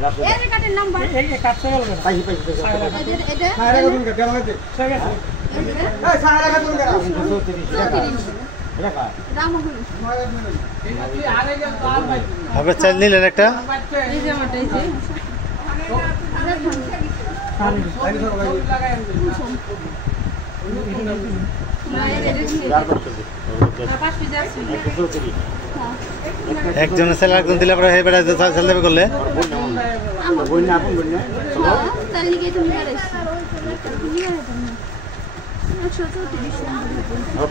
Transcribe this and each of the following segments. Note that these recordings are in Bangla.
এই যে কাটের নাম্বার এই কাটছে গেল পাইছি এটা সারা গুণ কে দেওয়া হইছে ঠিক আছে এই সারা গুণ কে 34 এটা কা রামগুণ এই আরে গেল আর ভাই হবে চাল নিলেন একটা এই যে মাটাই যে একজনের ছেলে একজন দিলে পরে হে বেড়া চাল দেবে করলে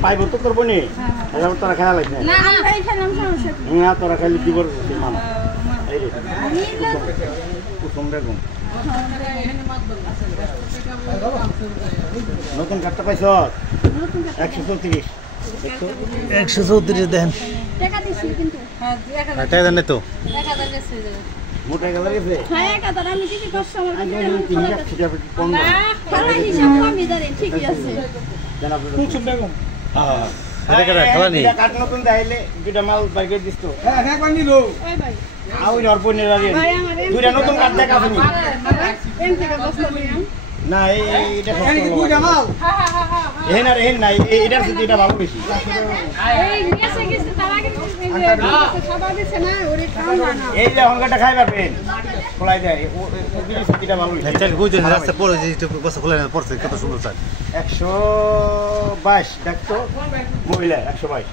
পাইব তো করবো নি তোরা খেলা লাগবে না তোরা খালি দিব নতুন কাঠটা পাইছ 134 134 দেন টাকা দেন তো মোটা গেল গেছে হ্যাঁ কাটা আমি কি করছ আমার ঠিকই আছে খুব বেগম এটা কেন খেলা নেই কাট নতুন দেখাইলে দুটা মাল বাইকে দিছ হ্যাঁ হ্যাঁ কোন নিল ওই ভাই আউ নরপন নিরালি দুটা নতুন কাট দেখা আছে নি এম থেকে বস্তা নিয়া না এইটা দুটা মাল হ্যাঁ না রে নাই এটার সাথে এটা ভালো বেশি এই নিয়েছে কিছু তার আগে খাবার দিছে না ওরে কাম না এই যে হংকাটা খাই পারবেন খোলাই দেয় ও বিড়ি সাথেটা ভালো বেশি চাল গুজন রাস্তা পড়ে যে বসে খোলা পড়ছে কত সুন্দর চাল 122 দেখতো মহিলা 122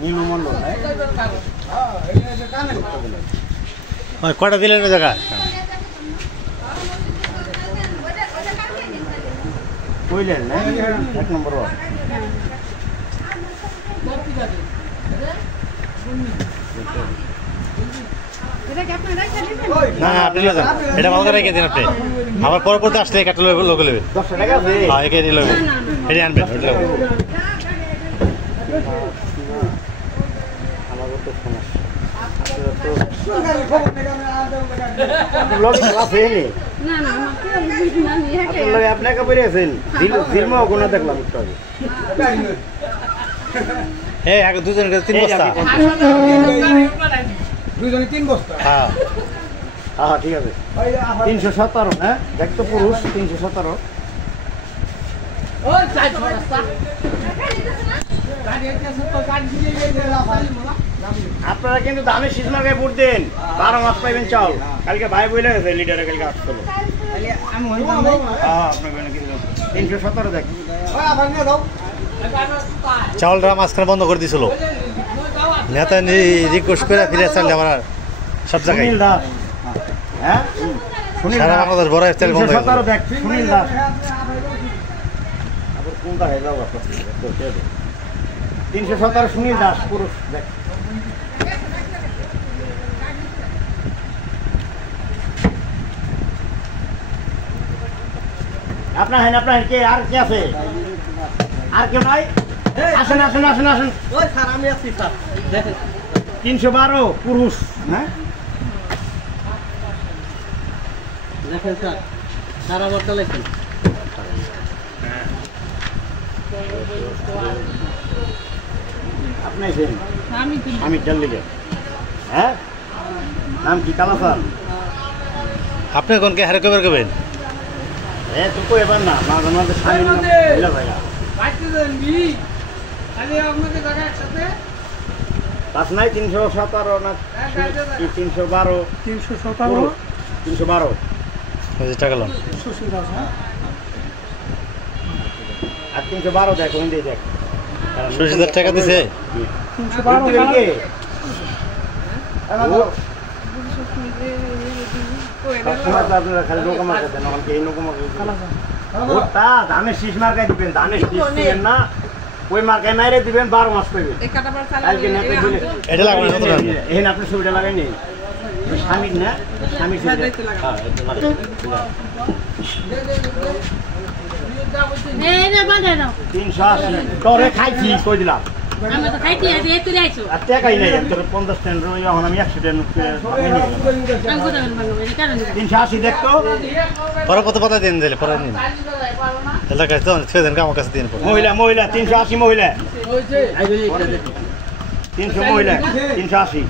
নীল মন্ডল কটা দিলেন জায়গা কইলেন না এক নম্বর এটা কি আপনি রাইখা দিবেন না না আপনি লয়ে যান এটা ভালো করে রেখে দিন আপনি আবার পরবর্তী আসলে কাটা লোক নেবেন 10 টাকা আছে হ্যাঁ একে নিয়ে নেবেন এটা আনবেন ওটা আমাদের তো সমস্যা লোক আছে নি না না আমাকে না নিয়ে আপনারা আপনাকে বলে আছেন দিলমা কোন দেখলাম একটু আগে এই আগে দুজনের 3 বস্তা দুজনে 3 বস্তা হ্যাঁ হ্যাঁ ঠিক আছে 317 হ্যাঁ দেখ তো পুরুষ 317 ওই চাই বস্তা গাড়ি আছে তো গাড়ি দিয়ে আপনারা কিন্তু দামে শীষ মার্কায় ভোট দেন 12 মাস পাইবেন চাল কালকে ভাই বলে গেছে লিডারে কালকে আসছিল হ্যাঁ আপনাকে 317 দেখ চাউলটা মাঝখানে বন্ধ করে দিছিল নেতা রিকোয়েস্ট করে ফিরে চাল আবার সব জায়গায় সুনীল দাস হ্যাঁ সুনীল সারা বাংলাদেশ বড় চাল বন্ধ 317 দেখ সুনীল দাস আবার কোনটা হয়ে যাও আপনার 317 সুনীল দাস পুরুষ দেখ আপনার কে আর কে আছে আর কেউ নাই আসেন আসেন আসেন আসেন ওই স্যার আমি আছি স্যার দেখেন 312 পুরুষ হ্যাঁ দেখেন স্যার সারা বর্তা লেখেন আপনি আছেন আমি চাল লিখে হ্যাঁ নাম কি কালাসান আপনি কোনকে হারে কবে করবেন তো এবার না আমাদের স্বামী ভাইয়া পাঁচ নাই 317 না 312 312 টাকা লোন আর 312 দেখ ওই দেখ 60,000 টাকা দিছে 312 আপনারা খালি নৌকা মার্কা দেন আমাকে এই নৌকা মার্কা ওটা ধানের শীষ মার্কায় দিবেন ধানের শীষ দিবেন না ওই মার্কায় মাইরে দিবেন 12 মাস পাইবেন কালকে নেতে বলে এটা লাগবে না তো এখানে আপনি ছবিটা লাগাইনি স্বামীর না স্বামীর ছবি হ্যাঁ এই রে বাঁধে দাও 380 তোরে খাইছি কই দিলাম আমি তো খাইছি আজ এই তুই আইছো আর টাকাই নাই তোর 50 টাকা রই এখন আমি 100 টাকা আমি কোথায় বাংলা এই কারণে 380 দেখতো পরে কত পাতা দিন দিলে পরে দিন এলাকায় তো ছয় দিন আমার কাছে দিন পড়ে মহিলা মহিলা 380 মহিলা 300 মহিলা 380